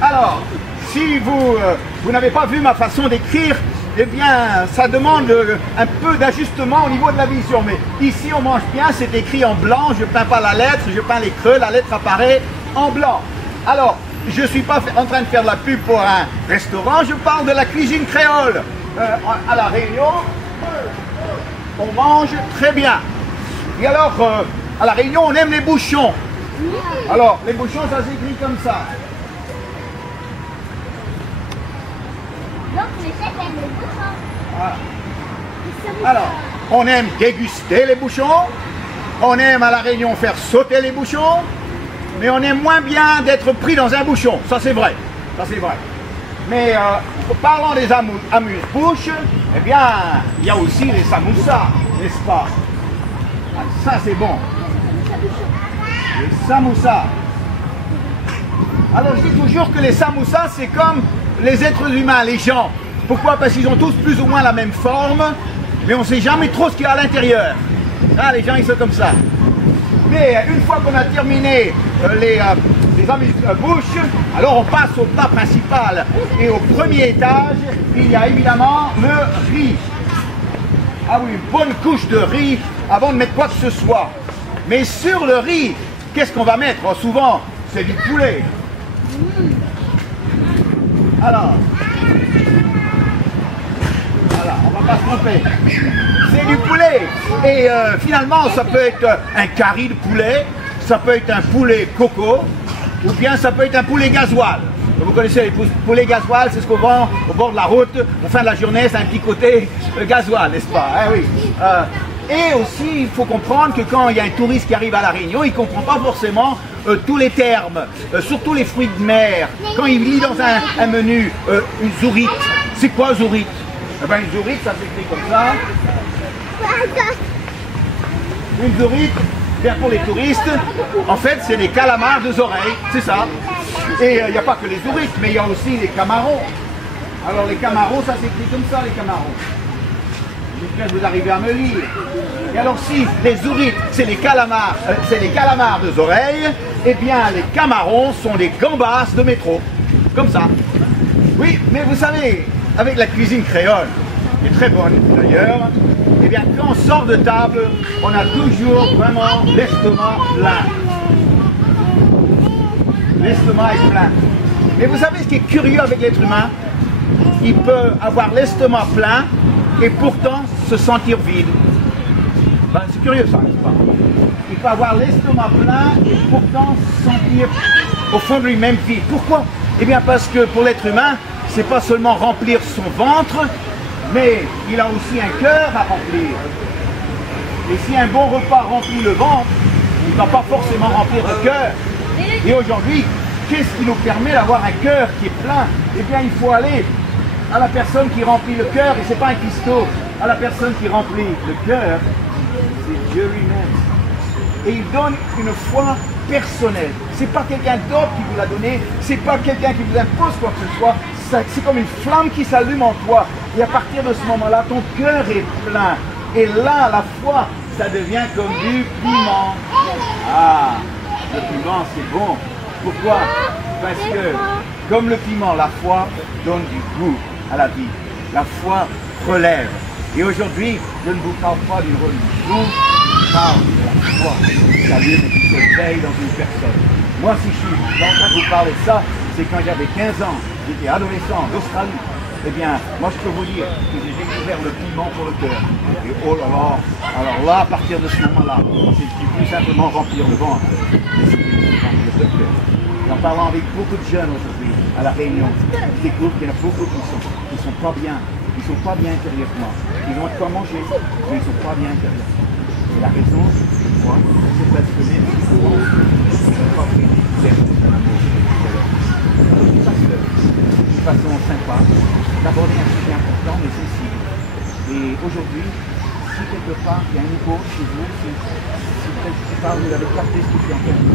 Alors, si vous n'avez pas vu ma façon d'écrire, eh bien, ça demande un peu d'ajustement au niveau de la vision. Mais ici, on mange bien, c'est écrit en blanc, je ne peins pas la lettre, je peins les creux, la lettre apparaît en blanc. Alors, je ne suis pas en train de faire de la pub pour un restaurant, je parle de la cuisine créole. À La Réunion, on mange très bien. Et alors, à La Réunion, on aime les bouchons. Alors, les bouchons, ça s'écrit comme ça. Donc, les chefs aiment les bouchons. Voilà. Alors, on aime déguster les bouchons, on aime à La Réunion faire sauter les bouchons, mais on aime moins bien d'être pris dans un bouchon. Ça, c'est vrai. Ça, c'est vrai. Mais parlant des amuse-bouches, eh bien, il y a aussi les samoussas, n'est-ce pas? Ah, ça, c'est bon. Les samoussas. Alors, je dis toujours que les samoussas, c'est comme les êtres humains, les gens. Pourquoi? Parce qu'ils ont tous plus ou moins la même forme, mais on ne sait jamais trop ce qu'il y a à l'intérieur. Ah, les gens, ils sont comme ça. Mais une fois qu'on a terminé les amuse-bouches, alors on passe au plat principal. Et au premier étage, il y a évidemment le riz. Ah oui, une bonne couche de riz avant de mettre quoi que ce soit. Mais sur le riz, qu'est-ce qu'on va mettre? Oh, souvent, c'est du poulet. Alors, voilà, on va pas se tromper. C'est du poulet. Et finalement, ça peut être un curry de poulet, ça peut être un poulet coco, ou bien ça peut être un poulet gasoil. Vous connaissez les poulets gasoil, c'est ce qu'on vend au bord de la route. Au fin de la journée, c'est un petit côté gasoil, n'est-ce pas? Ah, oui. Et aussi, il faut comprendre que quand il y a un touriste qui arrive à La Réunion, il ne comprend pas forcément tous les termes, surtout les fruits de mer. Quand il lit dans un menu une zourite, c'est quoi zourite? Eh bien, une zourite, ça s'écrit comme ça. Une zourite, bien pour les touristes, en fait, c'est des calamars deux oreilles, c'est ça. Et il n'y a pas que les zourites, mais il y a aussi les camarons. Alors, les camarons, ça s'écrit comme ça, les camarons. J'espère que vous arrivez à me lire. Et alors si les zourites, c'est les calamars deux oreilles, eh bien les camarons sont des gambas de métro. Comme ça. Oui, mais vous savez, avec la cuisine créole, qui est très bonne d'ailleurs, eh bien quand on sort de table, on a toujours vraiment l'estomac plein. L'estomac est plein. Mais vous savez ce qui est curieux avec l'être humain? Il peut avoir l'estomac plein et pourtant se sentir vide. Ben, c'est curieux ça, n'est-ce pas? Il peut avoir l'estomac plein et pourtant se sentir au fond de lui-même vide. Pourquoi? Eh bien parce que pour l'être humain, c'est pas seulement remplir son ventre, mais il a aussi un cœur à remplir. Et si un bon repas remplit le ventre, il ne va pas forcément remplir le cœur. Et aujourd'hui, qu'est-ce qui nous permet d'avoir un cœur qui est plein? Eh bien, il faut aller à la personne qui remplit le cœur, et c'est pas un cuistot, à la personne qui remplit le cœur, c'est Dieu lui-même. Et il donne une foi personnelle. C'est pas quelqu'un d'autre qui vous l'a donné, c'est pas quelqu'un qui vous impose quoi que ce soit, c'est comme une flamme qui s'allume en toi. Et à partir de ce moment-là, ton cœur est plein. Et là, la foi, ça devient comme du piment. Ah, le piment, c'est bon. Pourquoi? Parce que, comme le piment, la foi donne du goût à la vie. La foi relève. Et aujourd'hui, je ne vous parle pas d'une religion, je parle de la foi. C'est-à-dire qui s'éveille dans une personne. Moi, si je suis en train de vous parler de ça, c'est quand j'avais 15 ans, j'étais adolescent d'Australie. Eh bien, moi je peux vous dire que j'ai découvert le piment pour le cœur. Et oh là là, alors là, à partir de ce moment-là, c'est plus simplement remplir le ventre, mais c'est remplir le cœur. Et en parlant avec beaucoup de jeunes aujourd'hui, à La Réunion, je découvre qu'il y en a beaucoup qui sont pas bien. Ils ne sont pas bien intérieurement. Ils ont de quoi manger, mais ils ne sont pas bien intérieurement. Et la raison, moi, c'est parce que même si souvent, ils ne sont pas pris d'un amour. D'une façon sympa, d'aborder un sujet important mais sensible. Et aujourd'hui, si quelque part il y a un niveau chez vous, si quelque part vous avez capté ce qui est en train de